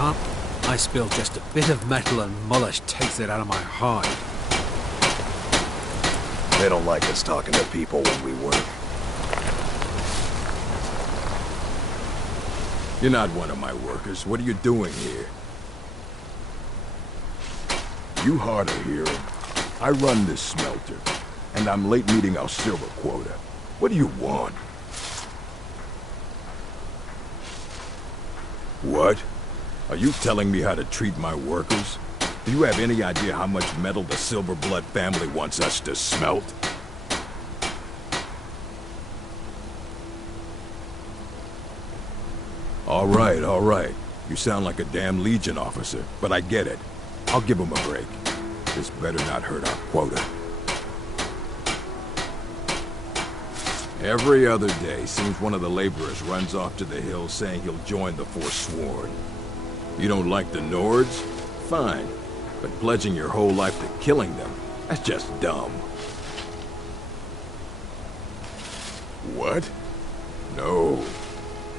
Can't I spill just a bit of metal and Mullish takes it out of my hide? They don't like us talking to people when we work. You're not one of my workers. What are you doing here? You hard of hearing. I run this smelter, and I'm late meeting our silver quota. What do you want? What? Are you telling me how to treat my workers? Do you have any idea how much metal the Silverblood family wants us to smelt? All right. You sound like a damn Legion officer, but I get it. I'll give him a break. This better not hurt our quota. Every other day, seems one of the laborers runs off to the hills saying he'll join the Forsworn. You don't like the Nords? Fine. But pledging your whole life to killing them, that's just dumb. What? No.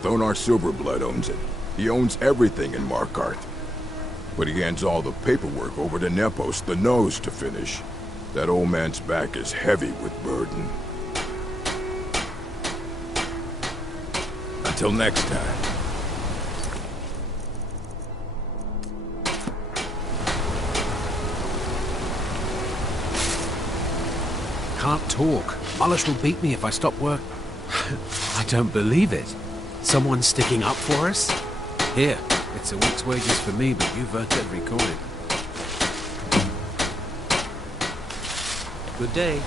Thonar Silverblood owns it. He owns everything in Markarth. But he hands all the paperwork over to Nepos the Nose to finish. That old man's back is heavy with burden. Until next time. Can't talk. Mullish will beat me if I stop work. I don't believe it. Someone's sticking up for us? Here, it's a week's wages for me, but you've earned every coin. Good day.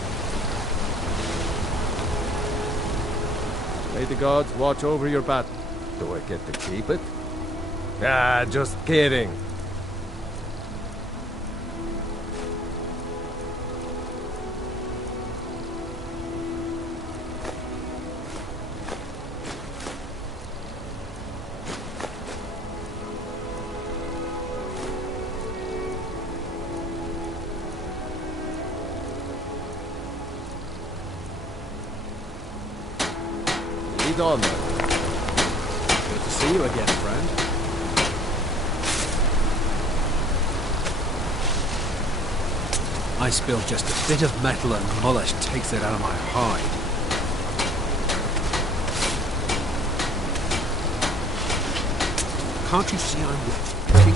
May the gods watch over your battle. Do I get to keep it? Ah, just kidding. Lead on, then. Good to see you again, friend. I spill just a bit of metal and Mullish takes it out of my hide. Can't you see I'm working?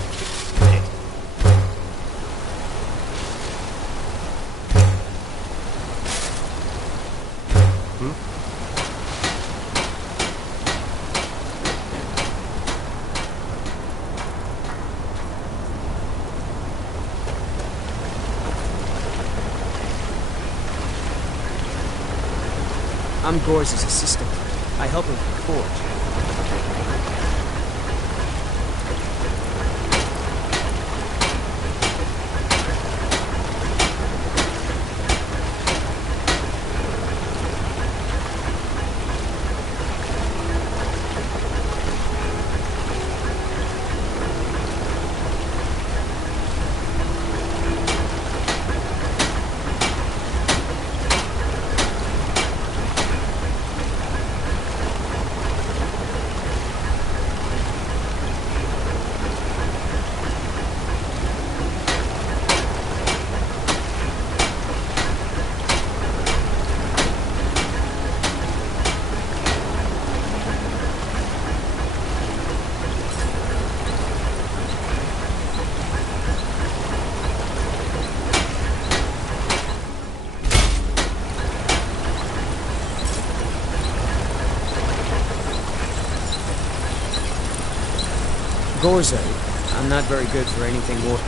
I'm Gor's assistant. I help him with the forge. Gorza, I'm not very good for anything more.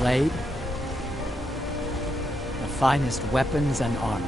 blade. The finest weapons and armor.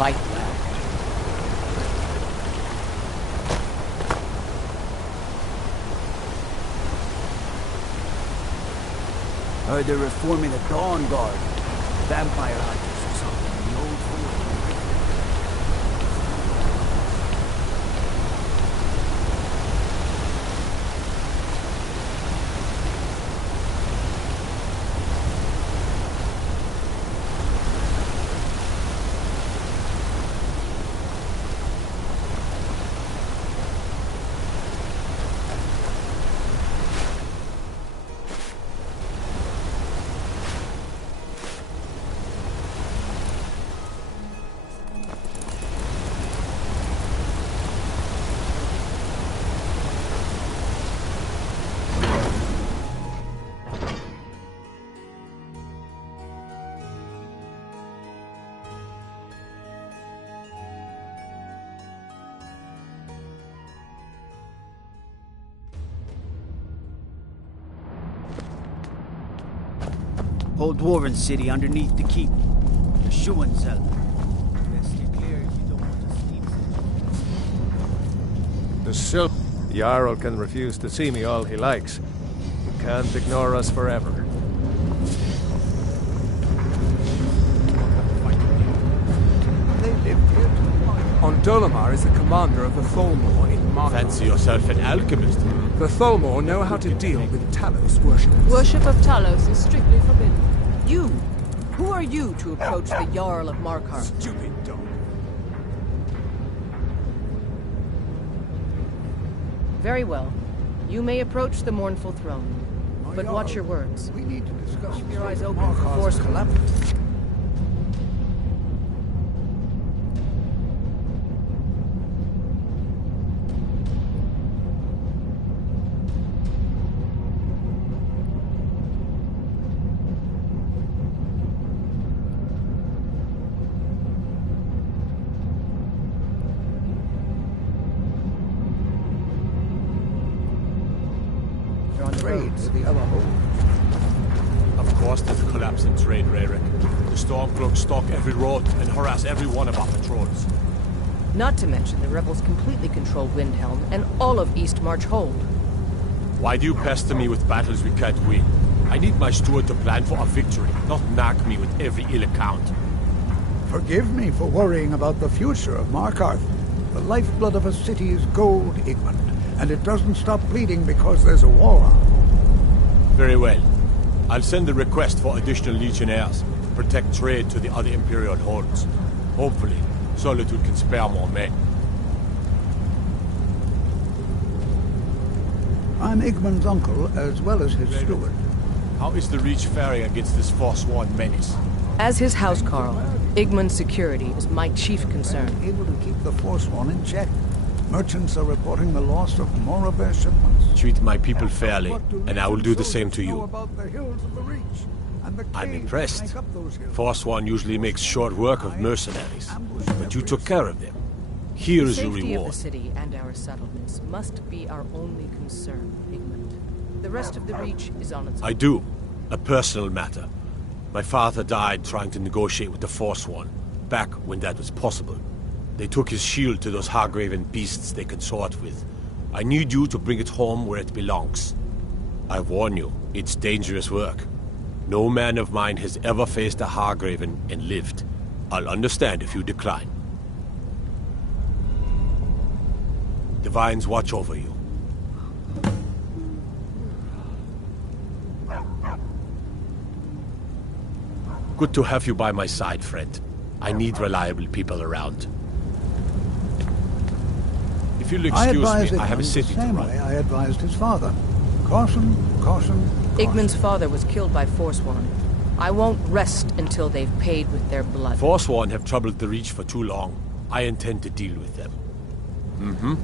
Fight well. Heard they're reforming the Dawn Guard. Vampire hunters or something. The old force. Whole dwarven city underneath the keep. The Schuenzell. Best steer clear if you don't want to steam. The silk. The Jarl can refuse to see me all he likes. He can't ignore us forever. They lived here too long. On Dolomar is the commander of the Tholmor in Markarth. Fancy yourself an alchemist. The Tholmor know how to deal with Talos worshippers. Worship of Talos is strictly forbidden. You! Who are you to approach the Jarl of Markarth? Stupid dog. Very well. You may approach the mournful throne. But watch your words. We need to discuss. Keep your eyes open for force. Collapse. Trade with the other hold. Of course there's a collapse in trade, Rayrick. The Stormcloaks stalk every road and harass every one of our patrols. Not to mention the rebels completely control Windhelm and all of East March Hold. Why do you pester me with battles we can't win? I need my steward to plan for a victory, not nag me with every ill account. Forgive me for worrying about the future of Markarth. The lifeblood of a city is gold, Igmund, and it doesn't stop bleeding because there's a war on. Very well. I'll send a request for additional legionnaires to protect trade to the other Imperial holds. Hopefully, Solitude can spare more men. I'm Igmund's uncle, as well as his steward. How is the Reach faring against this forsworn menace? As his housecarl, Igmund's security is my chief concern. Able to keep the Forsworn in check. Merchants are reporting the loss of more of their shipments. Treat my people fairly, and I will do the same to you. I'm impressed. Forsworn usually makes short work of mercenaries, but you took care of them. Here is your The safety of reward. the city and our settlements must be our only concern, Igmund. The rest of the Reach is on its own. I do. A personal matter. My father died trying to negotiate with the Forsworn, back when that was possible. They took his shield to those Hargraven beasts they consort with. I need you to bring it home where it belongs. I warn you, it's dangerous work. No man of mine has ever faced a Hargraven and lived. I'll understand if you decline. Divines watch over you. Good to have you by my side, friend. I need reliable people around. If you'll excuse me, I have a city to the same run. way I advised his father. Caution, caution, caution. Igmund's father was killed by Forsworn. I won't rest until they've paid with their blood. Forsworn have troubled the Reach for too long. I intend to deal with them. Mm-hmm.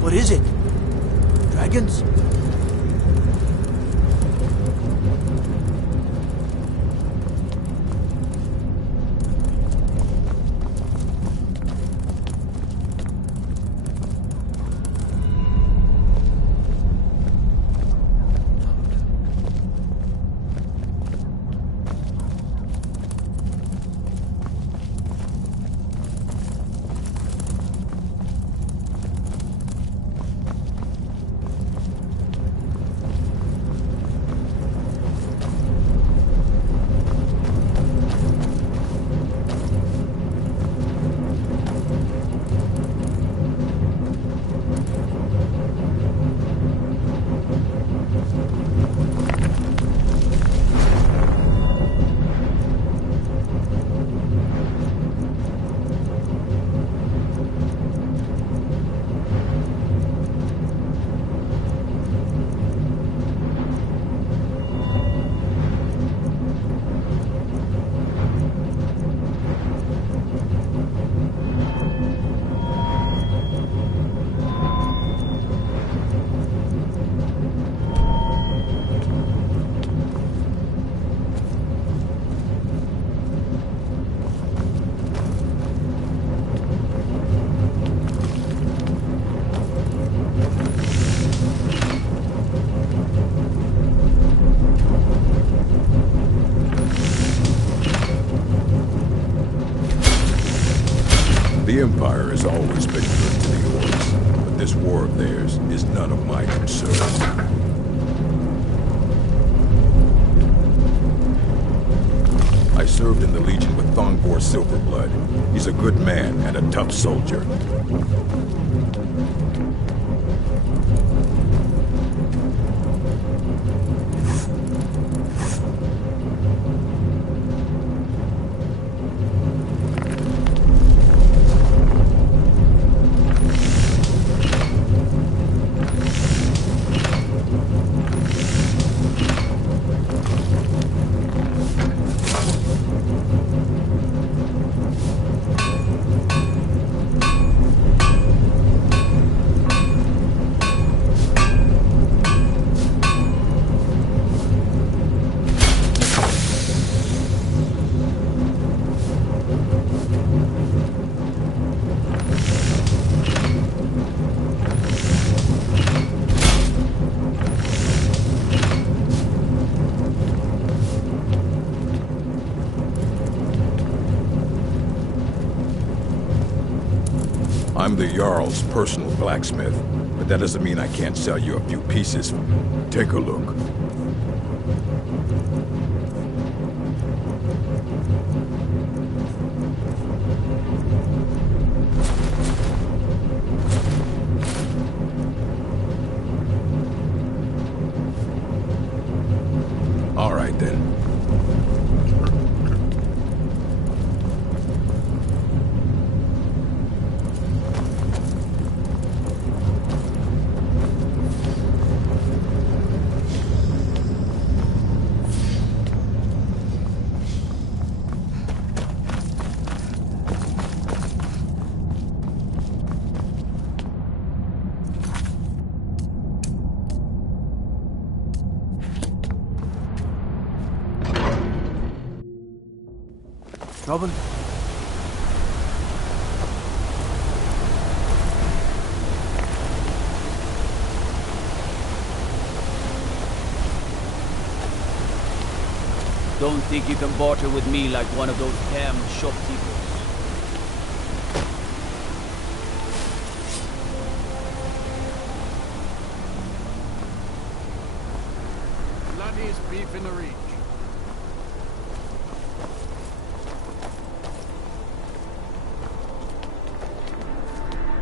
What is it? Dragons? The Empire has always been good to the Orcs, but this war of theirs is none of my concern. I served in the Legion with Thongor Silverblood. He's a good man and a tough soldier. I'm the Jarl's personal blacksmith, but that doesn't mean I can't sell you a few pieces. Take a look. All right, then. Robin? Don't think you can barter with me like one of those damn shopkeepers. Bloody finest beef in the Reach.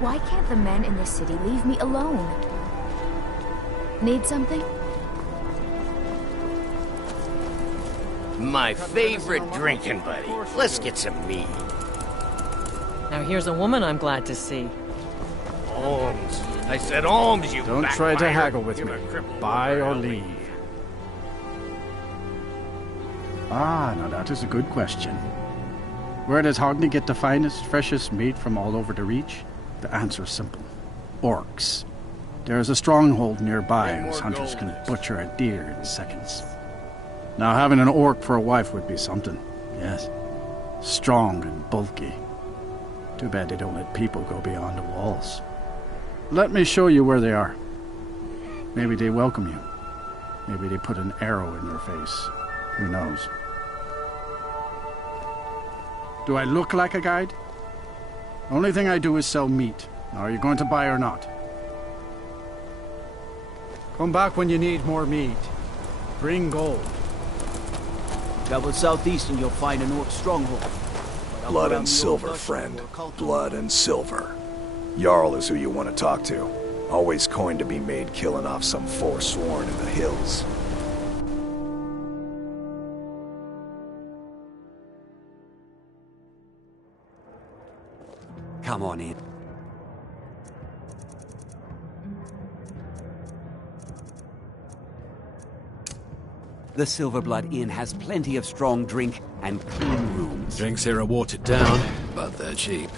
Why can't the men in this city leave me alone? Need something? My favorite drinking buddy. Let's get some mead. Now here's a woman I'm glad to see. Alms. I said alms, you Don't try to backbiter. haggle with Give me. a cripple Buy or I'll leave. Ah, now that is a good question. Where does Hogni get the finest, freshest meat from all over the Reach? The answer is simple. Orcs. There is a stronghold nearby whose hunters can butcher a deer in seconds. Now having an orc for a wife would be something, yes. Strong and bulky. Too bad they don't let people go beyond the walls. Let me show you where they are. Maybe they welcome you. Maybe they put an arrow in your face. Who knows? Do I look like a guide? Only thing I do is sell meat. Now, are you going to buy or not? Come back when you need more meat. Bring gold. Travel southeast and you'll find an orc stronghold. Blood and silver, friend. Blood and silver. Jarl is who you want to talk to. Always coin to be made killing off some forsworn in the hills. Come on in. The Silverblood Inn has plenty of strong drink and clean rooms. Drinks here are watered down, but they're cheap.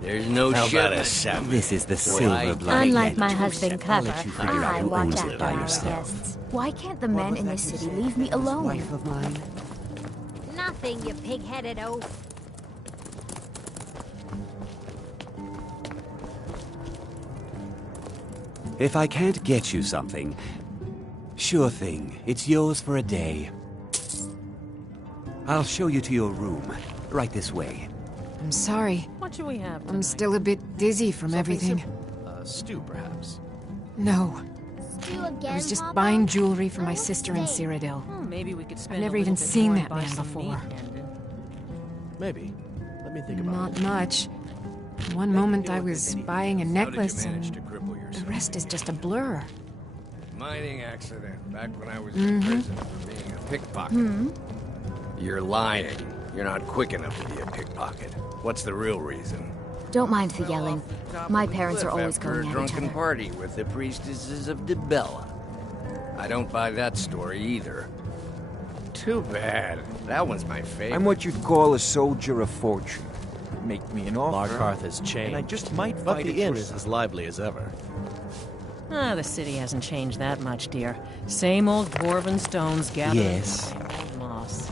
There's no shit. This is the Silverblood Inn. Unlike my husband Clever, I'll let you figure out I who watch owns out it for by our yourself. guests. Why can't the men in this city leave me alone? Wife of mine? Nothing, you pig-headed oaf. If I can't get you something, sure thing, it's yours for a day. I'll show you to your room, right this way. I'm sorry. What should we have? I'm still a bit dizzy from everything. Stew, perhaps. No. Stew again, I was just Papa? buying jewelry for my sister in Cyrodiil. Maybe we could spend I've never a even little bit seen more that and buy man some before. meat, Hendon. Maybe. Let me think about it. Not much. One moment I was buying a necklace and the rest is just a blur. Mining accident, back when I was in prison for being a pickpocket. You're lying. You're not quick enough to be a pickpocket. What's the real reason? Don't mind the yelling. My parents are always After going a at each drunken other. party with the priestesses of Dibella. I don't buy that story either. Too bad. That one's my favorite. I'm what you'd call a soldier of fortune. Make me an offer. Markarth has changed, and I just might but fight the it inn for is as lively as ever. Ah, the city hasn't changed that much, dear. Same old dwarven stones gathered in the Yes. same old moss.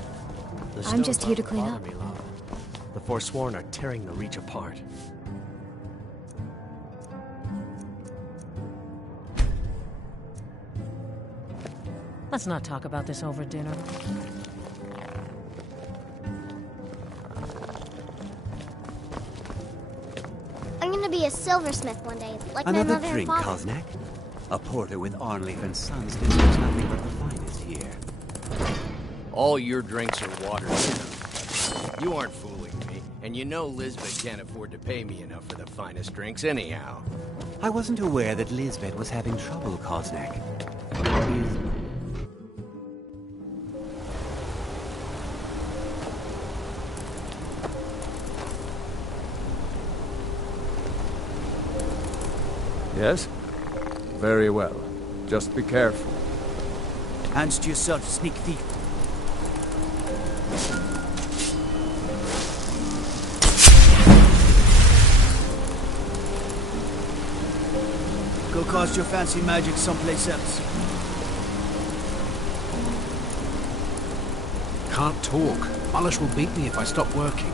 The I'm stones just here to don't clean bother up. me, love. The Forsworn are tearing the Reach apart. Let's not talk about this over dinner. I'm gonna be a silversmith one day, like Another my mother drink, and father. Kosnak? A porter with Arnleif and Sons deserves nothing but the finest here. All your drinks are watered down. You aren't fooling me, and you know Lisbeth can't afford to pay me enough for the finest drinks anyhow. I wasn't aware that Lisbeth was having trouble, Kosnak. Yes? Very well. Just be careful. Hands to yourself, sneak thief. Go cast your fancy magic someplace else. Can't talk. Malish will beat me if I stop working.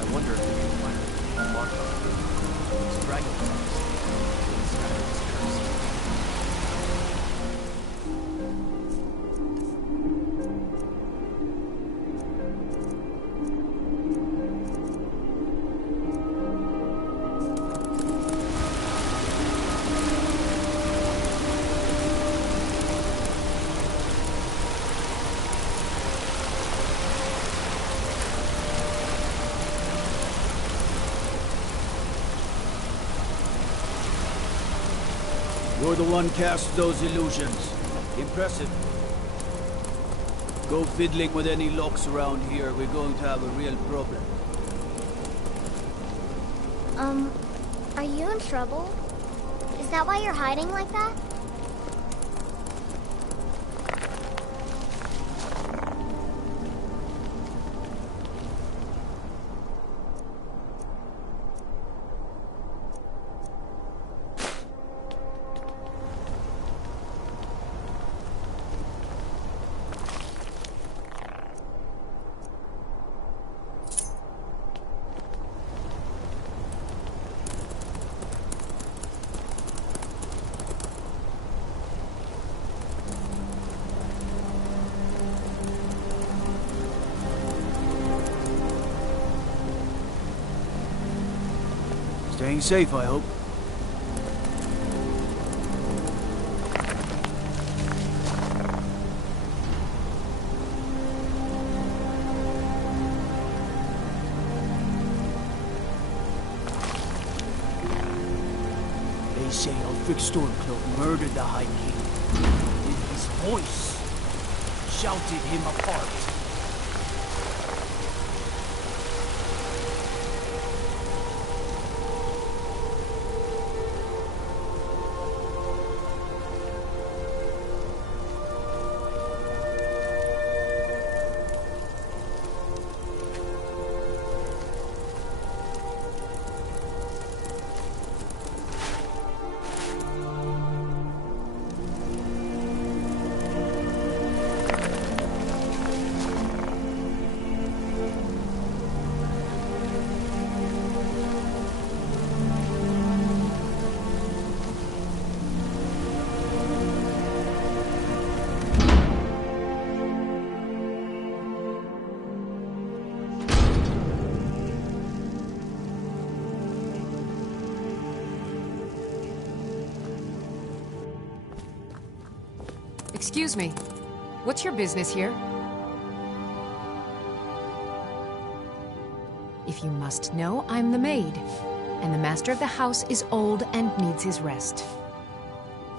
I wonder if we can find Markarth. Strangled Skyrim's curse. You're the one cast those illusions. Impressive. Go fiddling with any locks around here, we're going to have a real problem. Are you in trouble? Is that why you're hiding like that? Staying safe, I hope. They say Ulfric Stormcloak murdered the High King. And his voice shouted him apart. Excuse me. What's your business here? If you must know, I'm the maid. And the master of the house is old and needs his rest.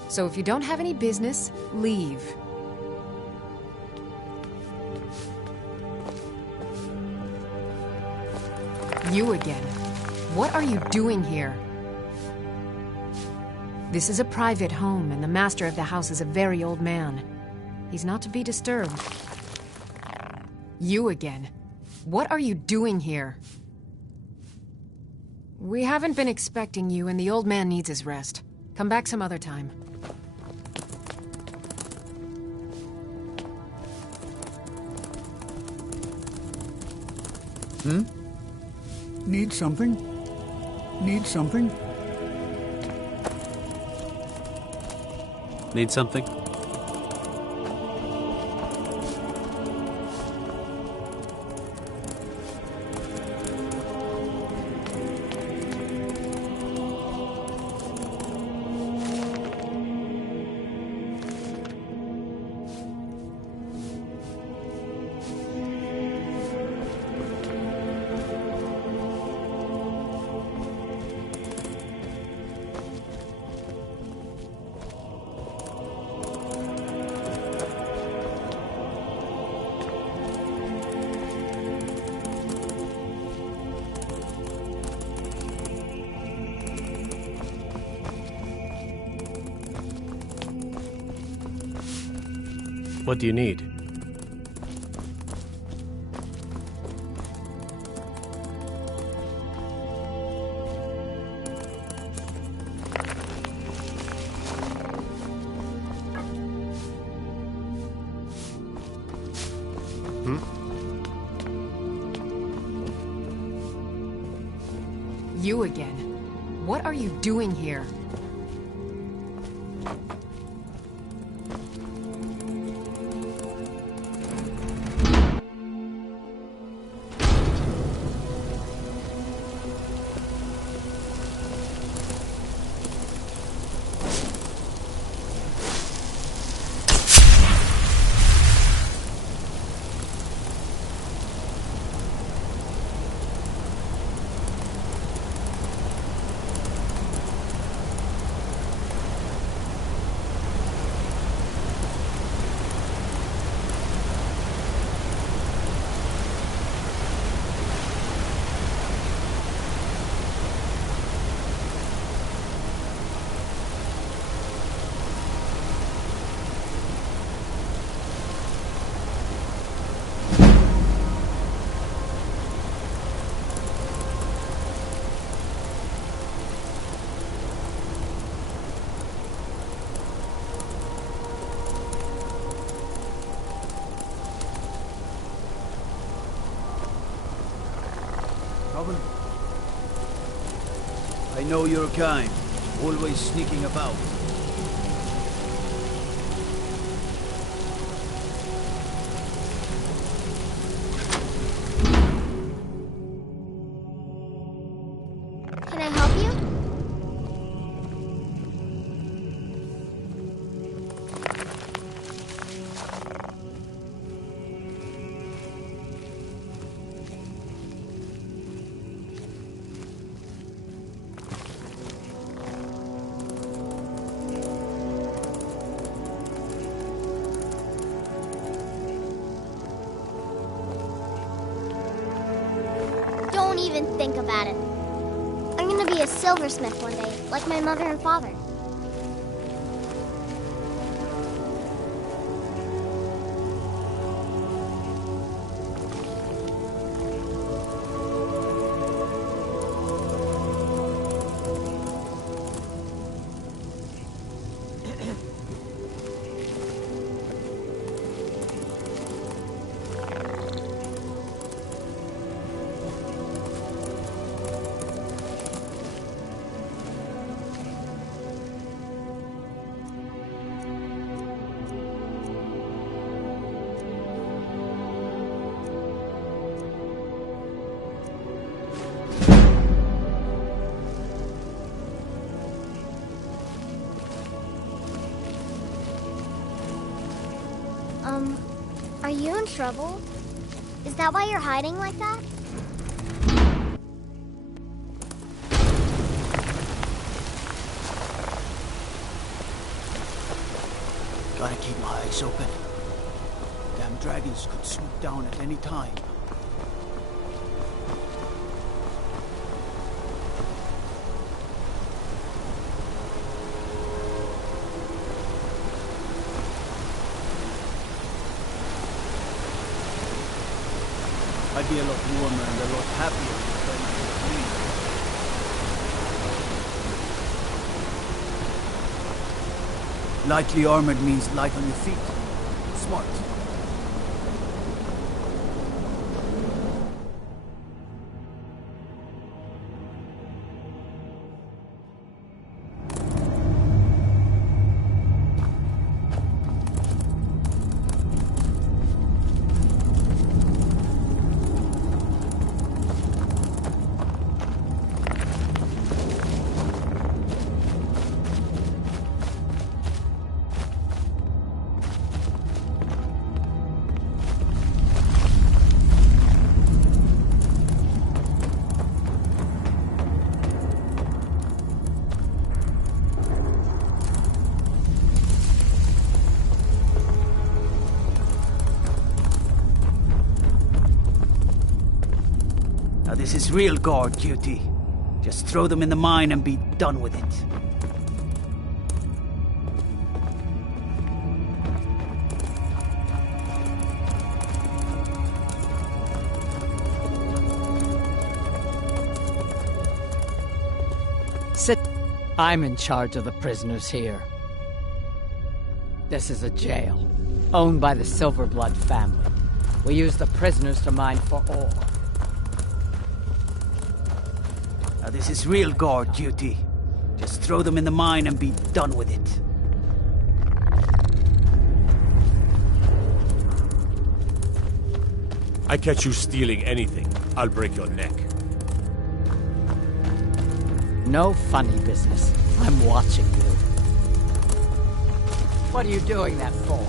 So if you don't have any business, leave. You again. What are you doing here? This is a private home, and the master of the house is a very old man. He's not to be disturbed. You again. What are you doing here? We haven't been expecting you, and the old man needs his rest. Come back some other time. Need something? Need something? Need something? What do you need? You again. What are you doing here? know your kind. Always sneaking about. Can I help you? Don't even think about it. I'm gonna be a silversmith one day, like my mother and father. Are you in trouble? Is that why you're hiding like that? Gotta keep my eyes open. Damn dragons could swoop down at any time. I'd be a lot warmer and a lot happier if I could leave. Lightly armored means light on your feet. Smart. Now this is real guard duty. Just throw them in the mine and be done with it. Sit. I'm in charge of the prisoners here. This is a jail, owned by the Silverblood family. We use the prisoners to mine for ore. Now this is real guard duty. Just throw them in the mine and be done with it. I catch you stealing anything, I'll break your neck. No funny business. I'm watching you. What are you doing that for?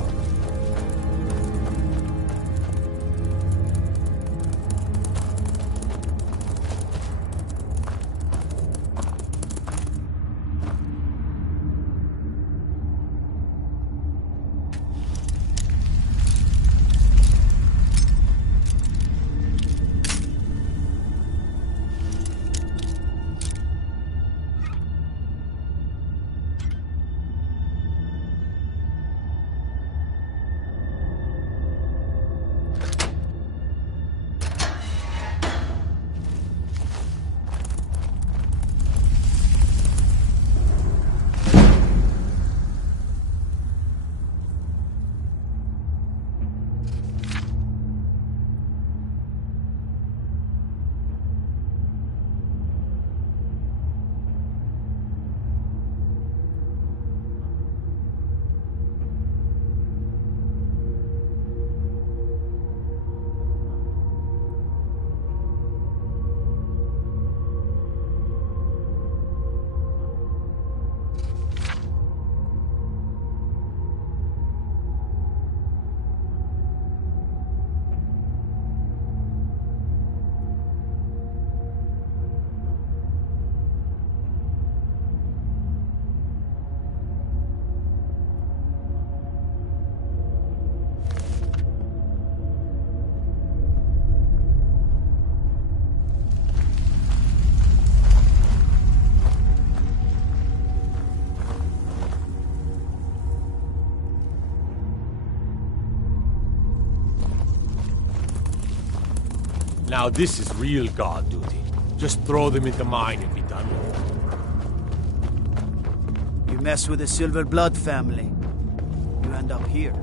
Now this is real guard duty. Just throw them into mine and be done with it. You mess with the Silver Blood family, you end up here.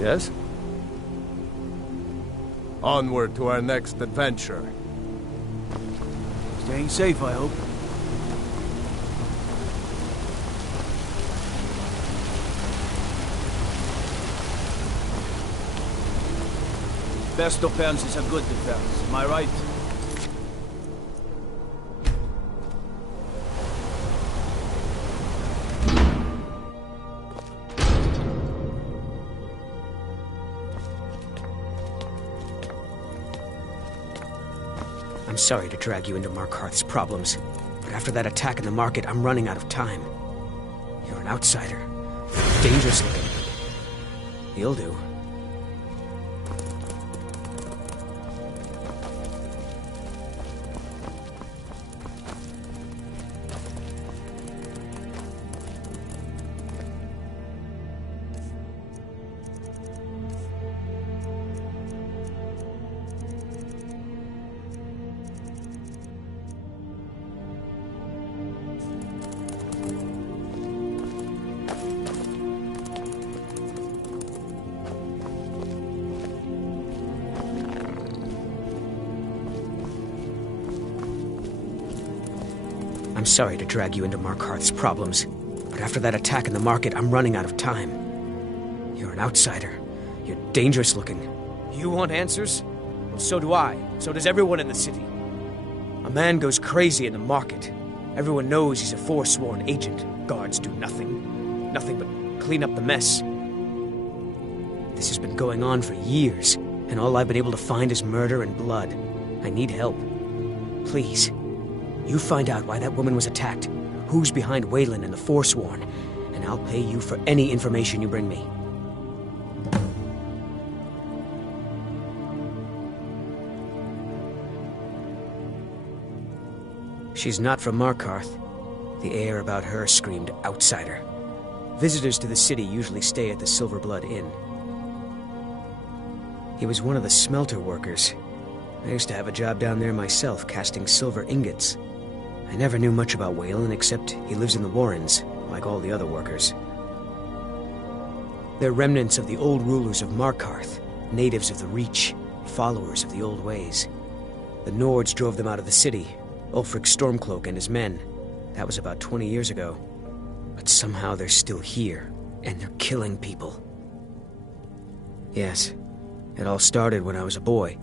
Yes? Onward to our next adventure. Staying safe, I hope. Best defense is a good defense, am I right? I'm sorry to drag you into Markarth's problems, but after that attack in the market, I'm running out of time. You're an outsider. Dangerous looking. You'll do. I'm sorry to drag you into Markarth's problems, but after that attack in the market, I'm running out of time. You're an outsider. You're dangerous looking. You want answers? Well, so do I. So does everyone in the city. A man goes crazy in the market. Everyone knows he's a forsworn agent. Guards do nothing. Nothing but clean up the mess. This has been going on for years, and all I've been able to find is murder and blood. I need help. Please. You find out why that woman was attacked, who's behind Waylon and the Forsworn, and I'll pay you for any information you bring me. She's not from Markarth. The air about her screamed outsider. Visitors to the city usually stay at the Silver Blood Inn. He was one of the smelter workers. I used to have a job down there myself, casting silver ingots. I never knew much about Waylon, except he lives in the Warrens, like all the other workers. They're remnants of the old rulers of Markarth, natives of the Reach, followers of the old ways. The Nords drove them out of the city, Ulfric Stormcloak and his men. That was about 20 years ago. But somehow they're still here, and they're killing people. Yes, it all started when I was a boy.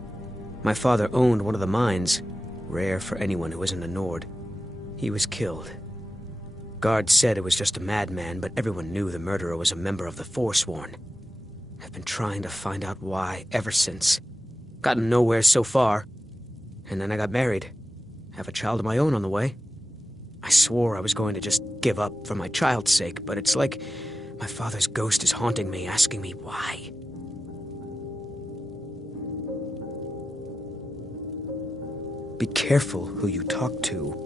My father owned one of the mines, rare for anyone who isn't a Nord. He was killed. Guards said it was just a madman, but everyone knew the murderer was a member of the Forsworn. I've been trying to find out why ever since. Gotten nowhere so far. And then I got married. Have a child of my own on the way. I swore I was going to just give up for my child's sake, but it's like my father's ghost is haunting me, asking me why. Be careful who you talk to.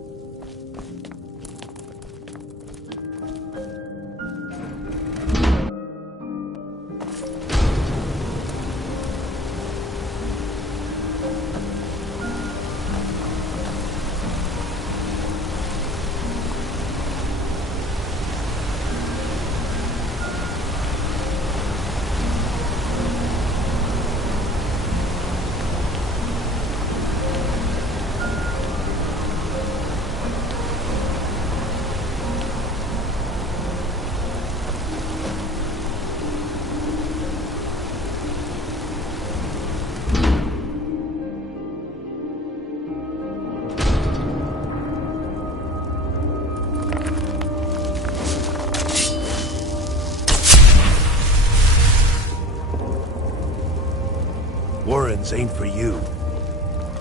Warrens ain't for you.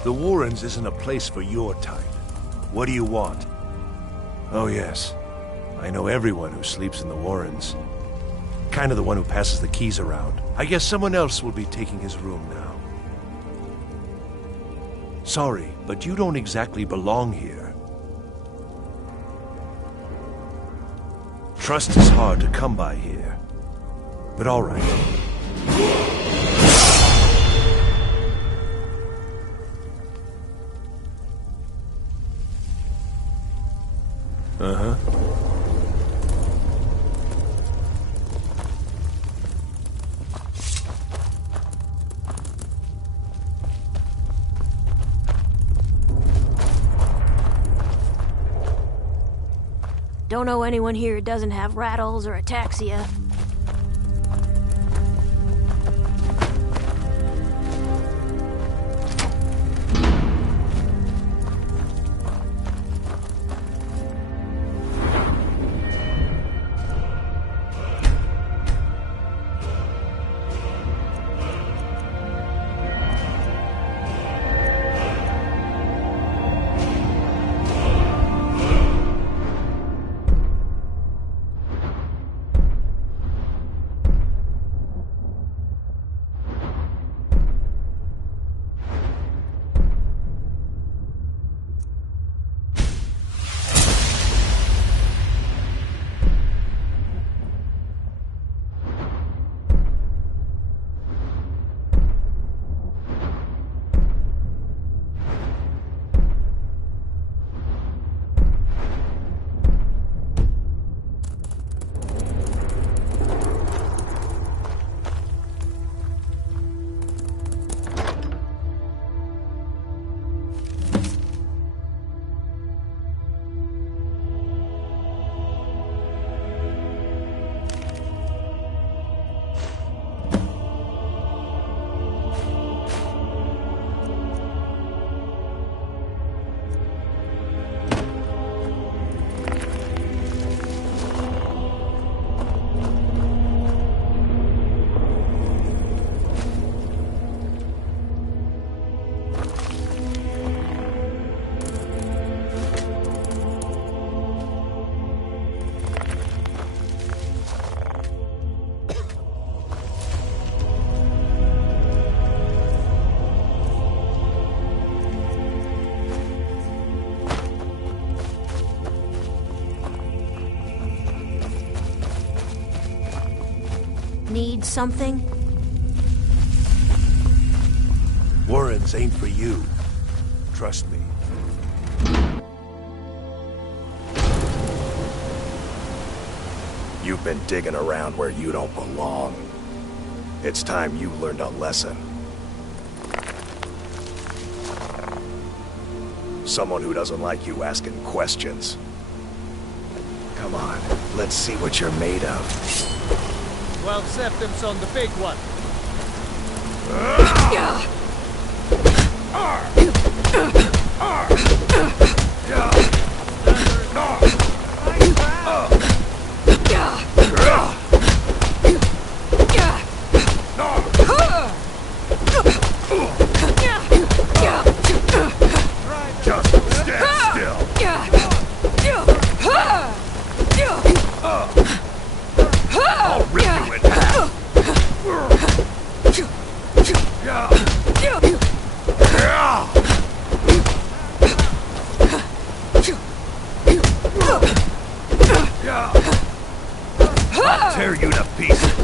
The Warrens isn't a place for your type. What do you want? Oh yes, I know everyone who sleeps in the Warrens. Kind of the one who passes the keys around. I guess someone else will be taking his room now. Sorry, but you don't exactly belong here. Trust is hard to come by here. But all right. Uh-huh. Don't know anyone here who doesn't have rattles or ataxia. Need something? Warrens ain't for you. Trust me. You've been digging around where you don't belong. It's time you learned a lesson. Someone who doesn't like you asking questions. Come on, let's see what you're made of. 12 septims on the big one. Just stand still. I'll rip you in half. I'll tear you to pieces.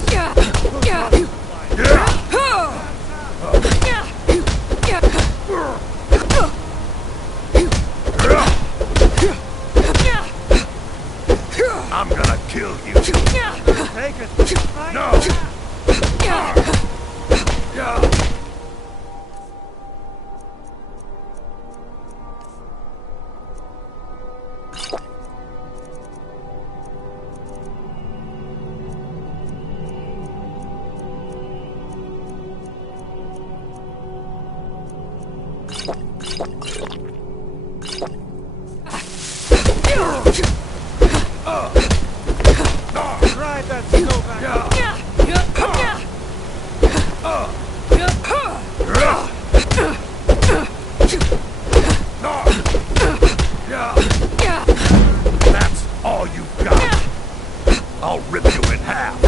I'm gonna kill you. Take it. No. Try that snowman. I'll rip you in half.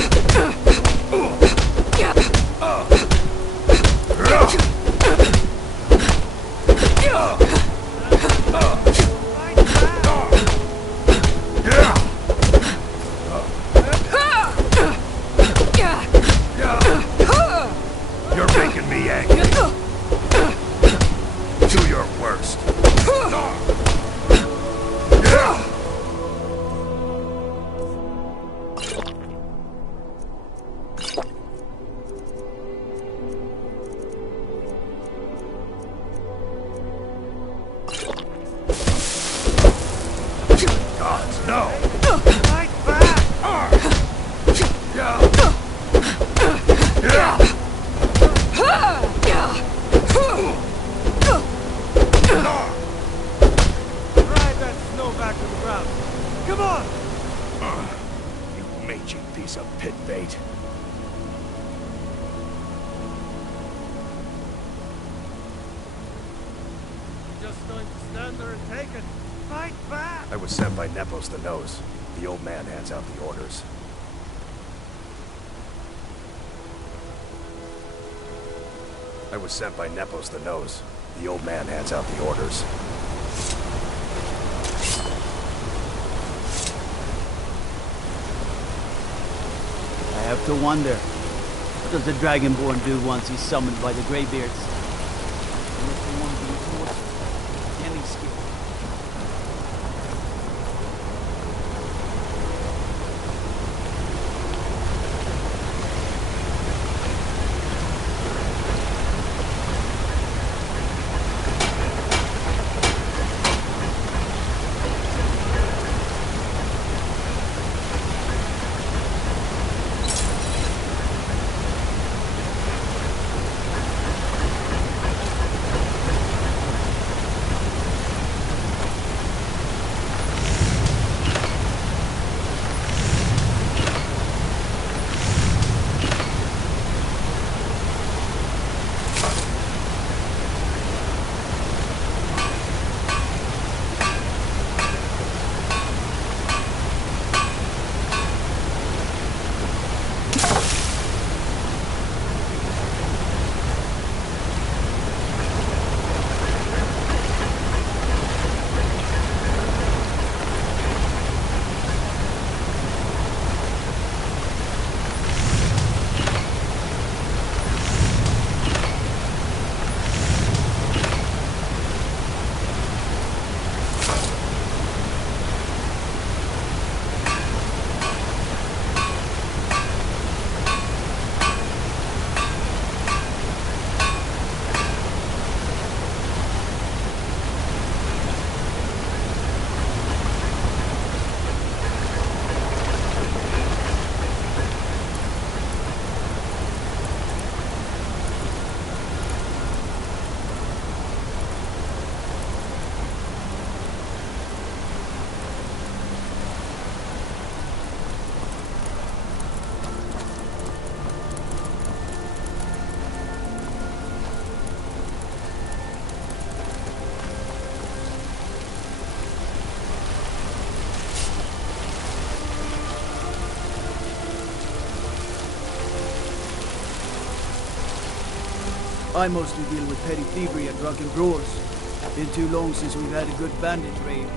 You're making me angry. Do your worst. Gods, no! Fight back! Drive that snow back to the ground. Come on! You mangy piece of pit bait. You're just going to stand there and take it. Fight back! I was sent by Nepos the Nose. The old man hands out the orders. I was sent by Nepos the Nose. The old man hands out the orders. I have to wonder, what does the Dragonborn do once he's summoned by the Greybeards? Unless they want to be forced, any skill. I mostly deal with petty thievery and drunken brewers. Been too long since we've had a good bandit raid.